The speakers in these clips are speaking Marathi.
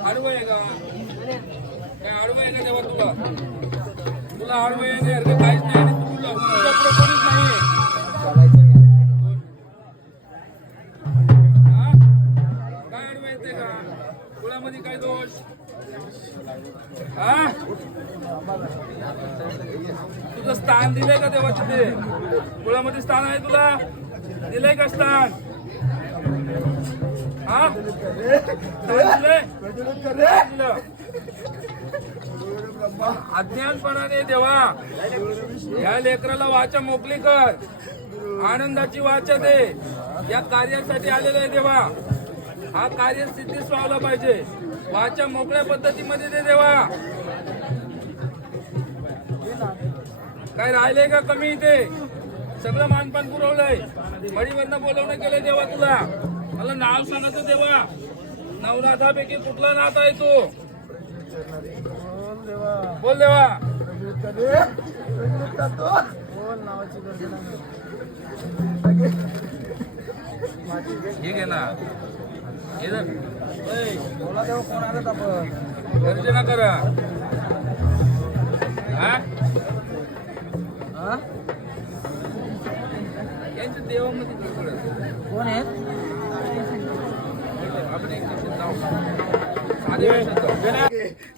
आडवं आहे का काय आडवं आहे का तेव्हा तुला तुला आडवं आहे काहीच नाही आणि तुला तुझ्यापुढे कोणीच नाही काय आडवं येते का कुळामध्ये काय दोष हा तुझं स्थान दिलंय का तेव्हा तिथे कुळामध्ये स्थान आहे तुला दिलंय का स्थान हा अज्ञानपणाने देवा या लेकराला वाचा मोकळी कर आनंदाची वाचा दे या कार्यासाठी आलेलं आहे देवा हा कार्य सिद्धीस व्हायला पाहिजे वाचा मोकळ्या पद्धतीमध्ये दे देवा काय राहिले का कमी इथे सगळं मानपान पुरवलंय मडीवरनं बोलवणं केलंय देवा तुला मला नाव सांगायचं देवा नवनाथापैकी कुठला नाथ आहे तू बोल देवा ठीक आहे ना गर्जना करा यांच्या देवामध्ये कोण आहे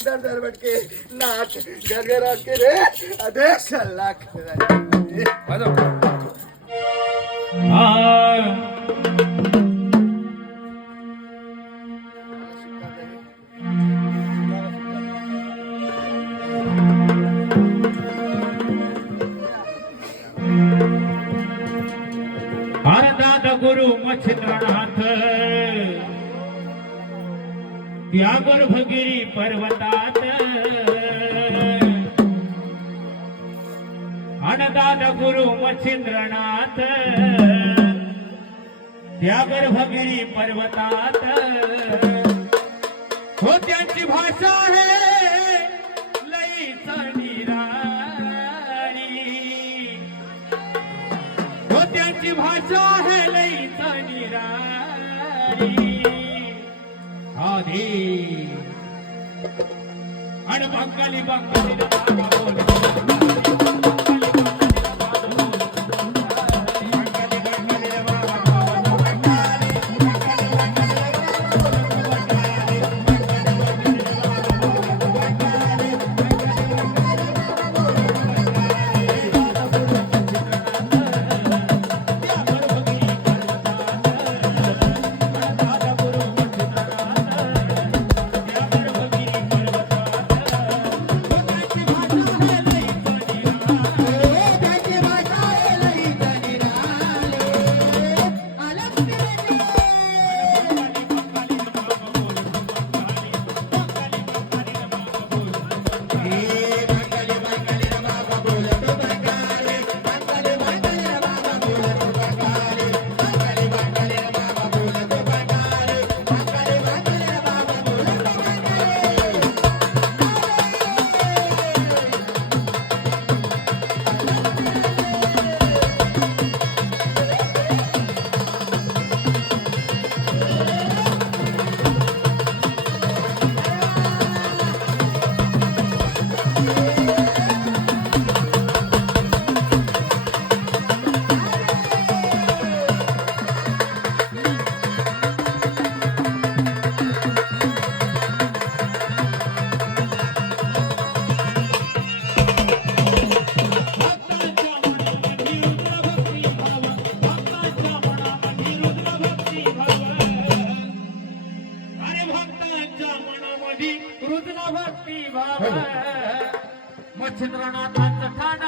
दर दर भटके नाच घर घर के रे आदेश लाख गुरु मच्छिंद्रनाथ त्यागर भगिरी पर्वतात अनदाद गुरु मच्छिंद्रनाथ त्यागर भगिरी पर्वतात हो त्यांची भाषा आहे लईच निराळी हो त्यांची भाषा आहे लईच निराळी आधी आणि बंगाली बंगाली मच्छिंद्रनाथांचं ठाण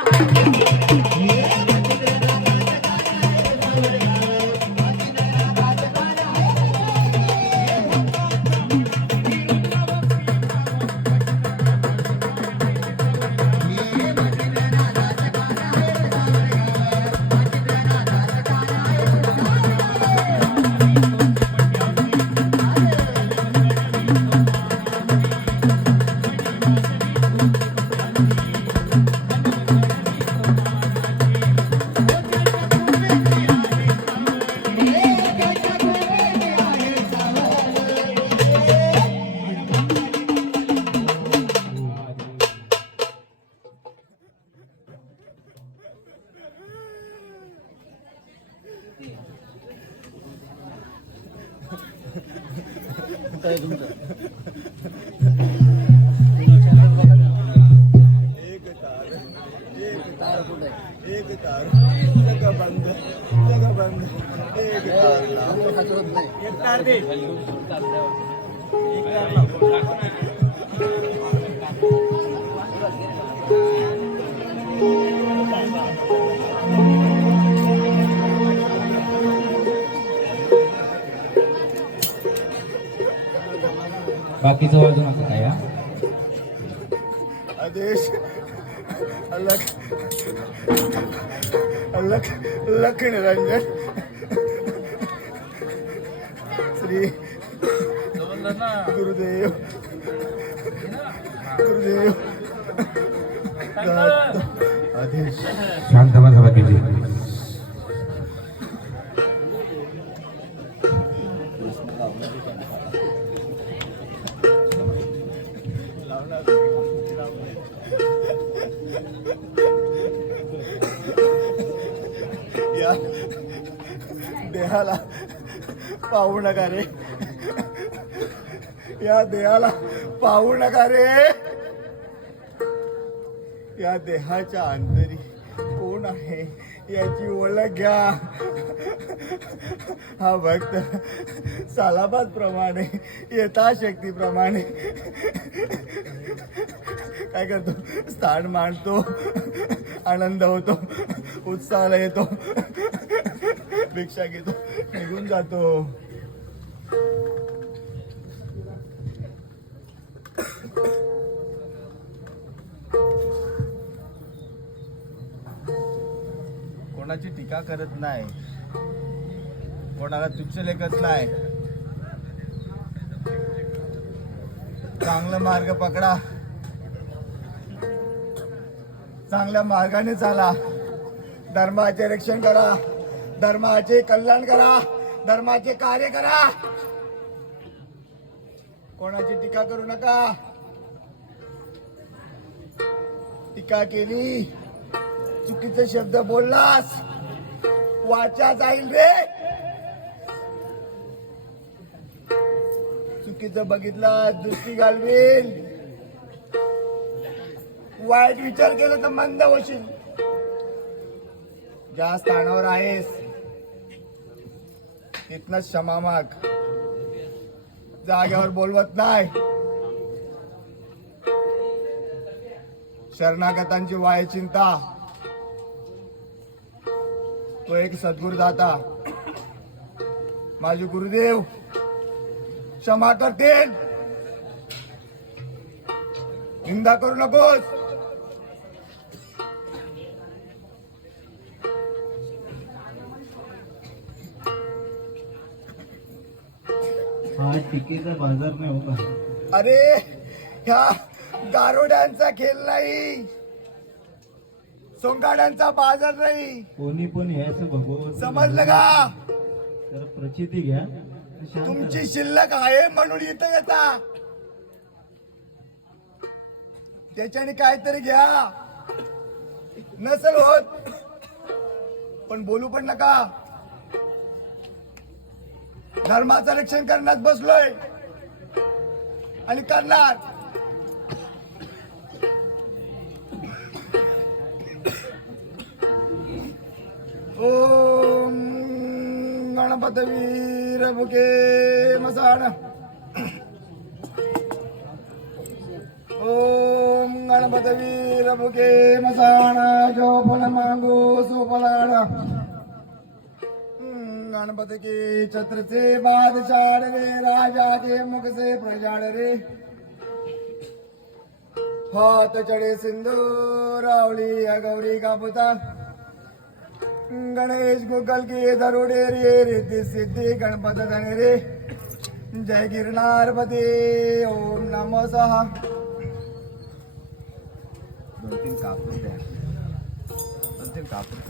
एक तार जगबंद एक तार दे बाकीचं वाजून असं काय हा? आदेश अलग अलग लख निरंजन श्री समजलं ना गुरुदेव गुरुदेव आदेश शांत बसा बाकीचे. या देहाला पाहू नका रे या देहाला पाहू नका रे या देहाच्या अंतरी कोण आहे याची ओळख घ्या हा भक्त सालाबाद प्रमाणे यथाशक्तीप्रमाणे काय करतो स्थान मांडतो आनंद होतो उत्साहाला येतो भिक्षा घेतो निघून जातो. कोणाची टीका करत नाही, कोणाला तुच्छ लेखत नाही. चांगला मार्ग पकडा, चांगल्या मार्गाने चाला, धर्माचे रक्षण करा, धर्माचे कल्याण करा, धर्माचे कार्य करा. कोणाची टीका करू नका. टीका केली, चुकीचे शब्द बोललास, वाचा जाईल रे. चुकीचं बघितलं दृष्टी घालवेल, वाईट विचार केला तर मंद होशील. ज्या स्थानावर आहेस तिथनं क्षमा माग, जागेवर बोलवत नाही. शरणागतांची वाय चिंता, तो एक सद्गुरुदाता माझे गुरुदेव क्षमा करतील. निंदा करू नकोस. हा टिकेचा बाजार नाही होता. अरे ह्या गारोड्यांचा खेळ नाही, सोंगाड्यांचा बाजार नाही. कोणी पण यायचं भगवत समजलं का? तर प्रचिती घ्या. शांत तुमची शिल्लक आहे म्हणून इथं येता, त्याच्याने काहीतरी घ्या. नसेल होत पण बोलू पण नका. धर्माचं रक्षण करण्यात बसलोय आणि करणार. ओम गणपती वीर मुखे मसाण. ओम गणपती वीर मुखे मसाण. जो फल मांगो सो फलाण. गणपति के छत्र से बादशाह रे, राजा के मुख से प्रजाड़ रे. हाथ चढ़े सिंदूर, रावली गौरी का पुता. गणेश गुगल के दरोडे रे, रिद्धि सिद्धि गणपत धन रे. जय गिरनारपते. ओम नमो सहा. 2-3 कापूर द्या, 2-3 कापूर.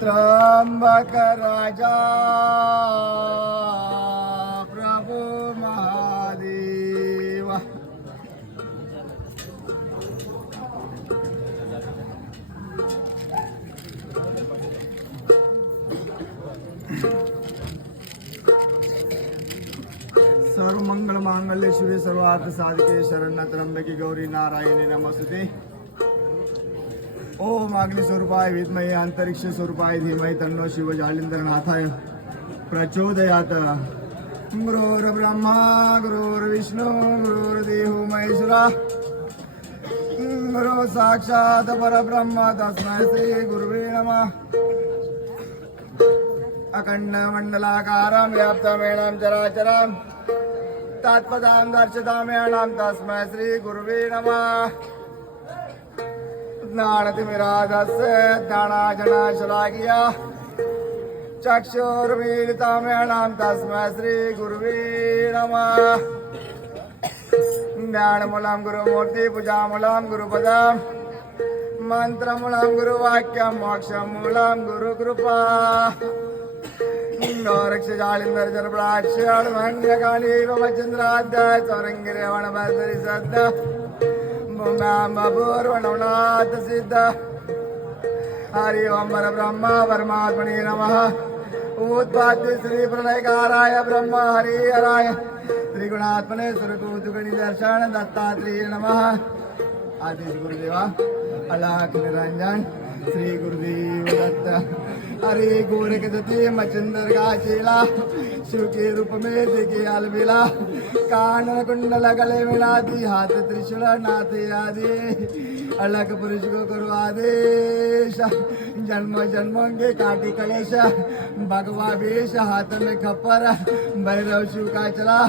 त्र्यंबक राजा प्रभु महादेव सर्व मंगल मांगल्य शिवे सर्वार्थ साधके शरण्य त्र्यंबके गौरी नारायणी नमस्ते. ओम अग्नि स्वरूपाय विद्महे अंतरिक्ष स्वरूपाय धीमहि तन्नो शिव जालिंद्रनाथाय प्रचोदयात. गुरुर्ब्रह्मा गुरुर्विष्णू गुरुर्देवो महेश्वरा गुरु साक्षात् परब्रह्म तस्मै श्री गुरुवे नमः. अखंड मंडलाकारं व्याप्तमेनं चराचरं तत्पदां दर्शिताम्यहं तस्मै श्री गुरुवे नमः. ज्ञानतिमिराधस्य ज्ञानाजनाशलाघ्या चक्षुर्मीलिताम्यहं तस्मै श्री गुरुवे नमः. ज्ञानमूलं गुरुमूर्ति पूजामूलं गुरुपदं मंत्रमूलं गुरुवाक्यं मोक्षमूलं गुरुकृपा. रक्षजालिंदर्जनप्राक्षाणमङ्गकालीव वचन्द्राध्याय चौरङ्गिरेवणभद्री सद्द पूर्वनवनाथ सिद्ध. हरि ओम परब्रह्म परमात्मने नमः. उत्पत्ति श्री प्रलयकाराय ब्रह्म हरिहराय त्रिगुणात्मने सुरकूतुगणि दर्शन दत्तात्रेय नमः. आदेश गुरुदेवा अलाख निरंजन श्री गुरुदेव दत्त. हरे गोरख दत्ते मचंदर गाचेला शिव के रूप में देखे अलबेला. कान कुंडल गले में नादी हाथ त्रिशूल नाथे आदि अलग पुरुष को करो आदेश. जन्म जन्मों के काटी कलेश भगवा वेश हाथ में खप्पर भैरव शिव का चला.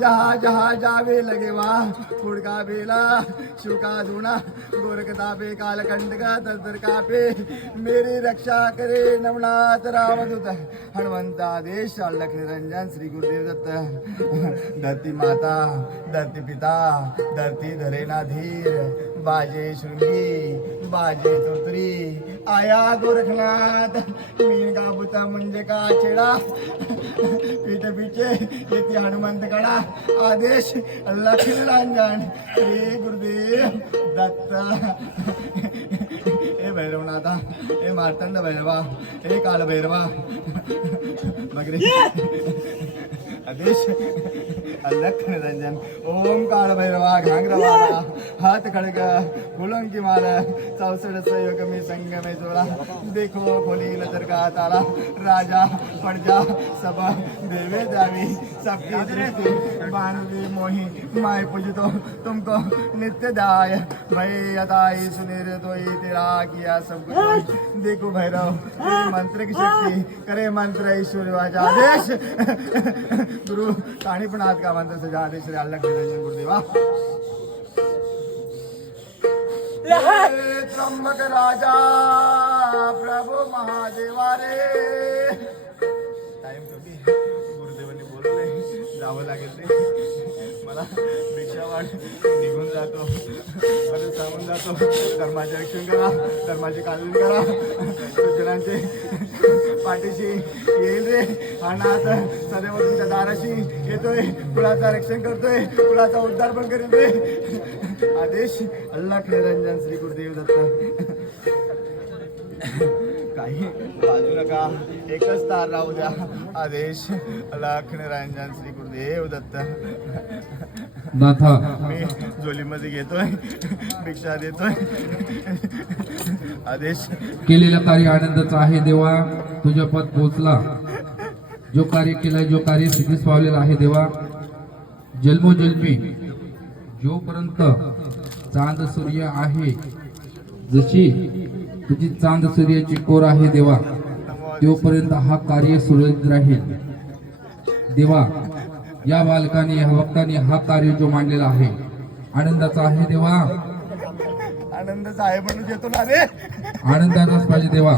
जहाँ जहाँ जावे लगे वहाँ फुड़ का बेला शिव का धूना गोरख दाबे कालकंड का दर कापे. मेरी रक्षा करे नवनाथ रामदूत हनुमंत आदेश अलख निरंजन श्री गुरुदेव दत्त. धरती माता धरती पिता धरती धरे ना धीर बाजे श्रृंगी बाजे तुतरी आया गोरखनाथ. मीन का बुता मुंजे का छेड़ा पीठ पीछे येते हनुमंत कड़ा. आदेश लक्ष्मी निरंजन श्री गुरुदेव दत्त. हे भैरवनाथा हे मार्तंड भैरवा हे काल भैरवा मगरे आदेश अलख निरंजन. ओम काल भैरवा घांगरवाला हाथ खड़ग फूलों की माला 64 सहयोग में संग में जोड़ा. देखो खोली नजर का ताला राजा पड़ जा सब देवे दावी सबकी दृष्टि बानवी मोही माय पूजतो तुमको नित्य दाय भय अदाई सुनिर तो तेरा किया सब कुछ. देखो भैरव तेरे मंत्र की शक्ति करे मंत्र ईश्वर वाचा आदेश. गुरु काणीपनाथ का मंत्र से आदेश श्री अलख निरंजन गुरुदेवा. त्र्यंबक राजा प्रभु महादेवा रे. टाइम कमी गुरुदेवांनी बोलवले जावं लागेल रे मला. भिक्षावाड निघून जातो परत सांगून जातो धर्माचे रक्षण करा धर्माचे कालन करा सूचनांचे पाठीशी येईल रे. हा नाथ सदैव तुमच्या दाराशी येतोय कुळाचा रक्षण करतोय कुळाचा उद्धार पण करेल रे. आदेश अलख निरंजन श्री गुरुदेव दत्त. काही बाजू नका एकच तार राहू द्या. आदेश अलख निरंजन श्री गुरुदेव दत्त. नाथा मी झोलीमध्ये घेतोय भिक्षा देतोय. आदेश केलेलं कार्य आनंदाचं आहे देवा. तुझ्या पद पोचला जो कार्य केलं जो कार्य सिद्धीस पावलेलं आहे देवा. जन्मोजन्मी जोपर्यंत चांद सूर्य आहे जशी तुझी चांद सूर्याची कोर आहे देवा तोपर्यंत हा कार्य सुरळीत राहील देवा. या बालकाने या भक्ताने हा कार्य जो मांडलेला आहे आनंदाचा आहे देवा. आनंद साहेब म्हणून घेतो ना रे. आनंदाचाच पाहिजे देवा.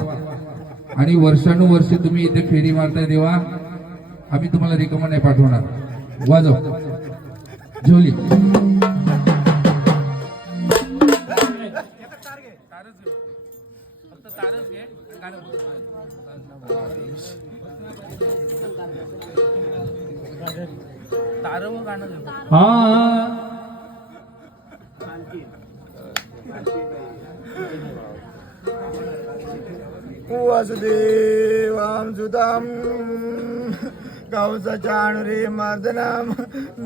आणि वर्षानुवर्ष तुम्ही इथे फेरी मारताय देवा. आम्ही तुम्हाला रिकमेंड नाही पाठवणार. वाजव झोली. तारच घे फक्त तारच घे गाणं बोल. तारं व गाणं घे. हा वासुदेवां सुतां कौसचाणुरी मर्दनां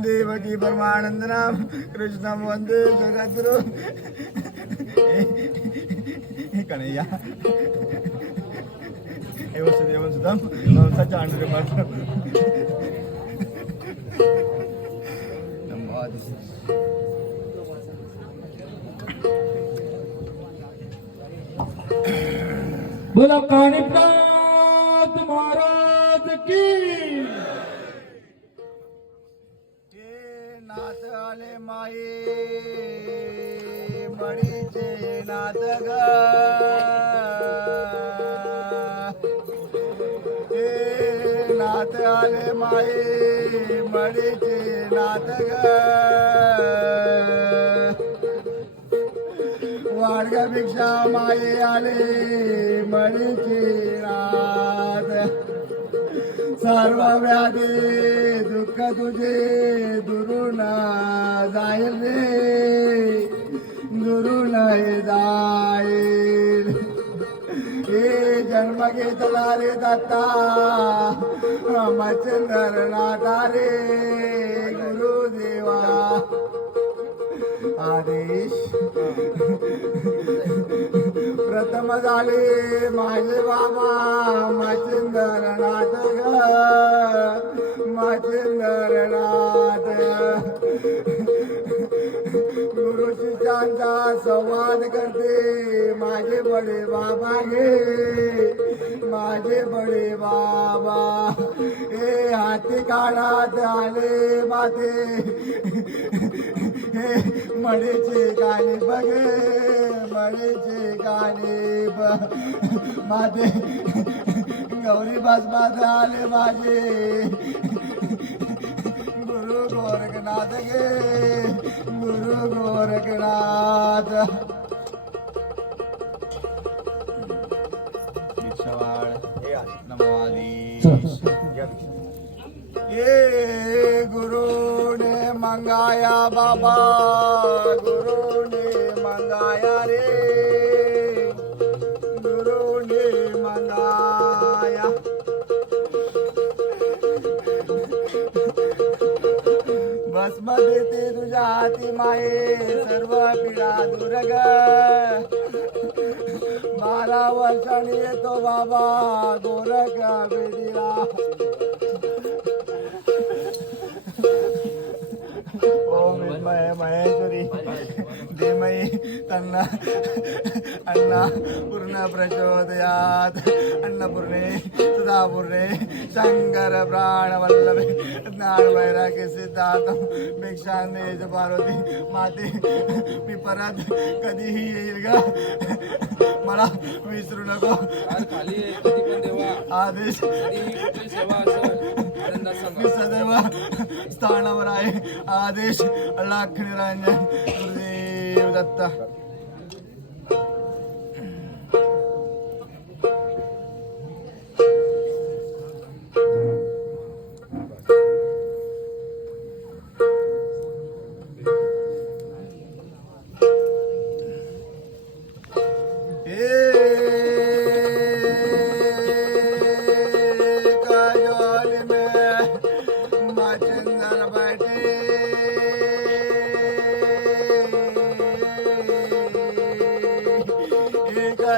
देवकी परमानन्दनां कृष्णं वन्दे जगद्गुरु. कन्हैया हे वासुदेवां सुतां कौसचाणुरी मर्दनां. बोला कानिपनाथ महाराज की. हे नाथ आले माये मडीचे नाथ ग. हे नाथ आले माये मडीचे नाथ ग. वाडगा भिक्षा माये आले मडीचे नाथ. सर्व व्याधी दुःख तुझे दुरून जाईल रे दुरून जाईल. हे जन्म घेतला रे दत्ता रामचंद्र नाथा रे गुरुदेवा. आदेश प्रथम झाले माझे बाबा मच्छिंद्रनाथ ग. मच्छिंद्रनाथ गुरु शिष्यांचा संवाद करते माझे बडे बाबा गे. माझे बडे बाबा हे हाती काढात आले माते. हे मडीचे गाणे बघे मडीचे गाणे माझे गौरी बसबाद आले माझे गुरु गोरखनाथ गे गुरु गोरखनाथ. ये गुरु ने मंगाया बाबा गुरु ने मंगाया रे गुरु ने मंगाया. भस्म देते तुझ्या हाती माये सर्व पीडा दूर ग. 12 वर्षांनी येतो बाबा गोरख बेडीला. ओम महेश्वरी देमयी तन्ना अन्ना पूर्ण प्रचोदयात. अन्नपूर्णे सुधापूर्णे शंकर प्राणवल्लभे ज्ञान वैराग्य सिद्धार्थम भिक्षांदेश पार्वती माते. मी परत कधीही येईल ग मला विसरू नको. खाली ये, कधी पण देवा. आदेश कधीही कुठली सेवा असेल आनंदात मी सांगा. सदैव स्थानावर आहे. आदेश लाख निरंजन गुरुदेव दत्ता.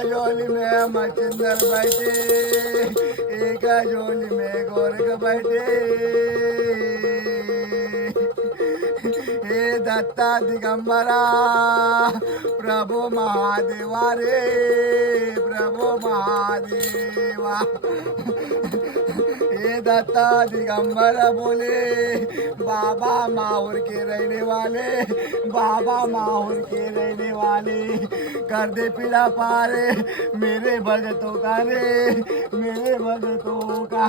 झोली में मचिंदर बैठे एक झोली में गोरख बैठे. हे दत्ता दिगंबरा प्रभु महादेवा रे प्रभु महादेवा. हे दत्ता दिगंबर बोले बाबा माहौर के रहने वाले बाबा माहौर के रहने वाले कर दे पीड़ा पारे मेरे भगतों का रे मेरे भगतों का.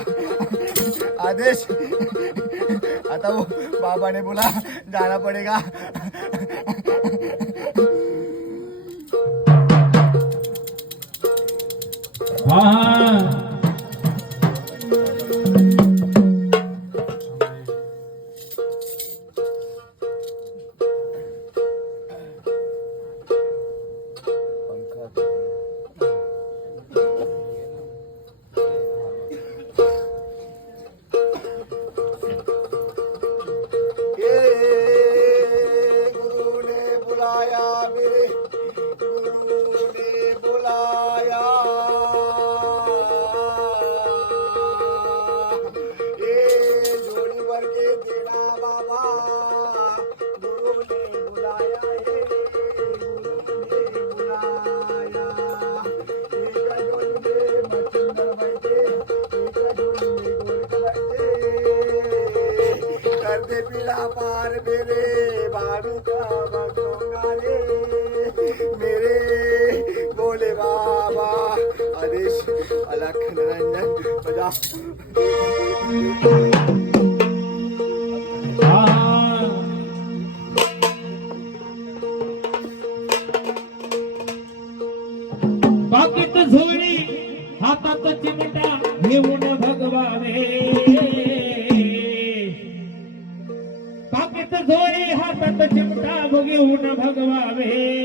आदेश आता वो बाबा ने बोला जाना पड़ेगा. बुलाया मेरे गुरु ने बुलाया ये जोड़ी भर के देना बाबा गुरु ने बुलाया गुरु ने बुलाया एक जोड़ी में मच्छर बैठे एक जोड़ी में गोरख बैठे कर दे पीला पार मेरे भाभी का भक्तों रे मेरे बोले बाबा आदेश अलख निरंजन बजा पाकिट झोळी हातात चिमटा घेऊन भगवावे पाकिट झोळी हातात चिमटा घेऊन भगवावे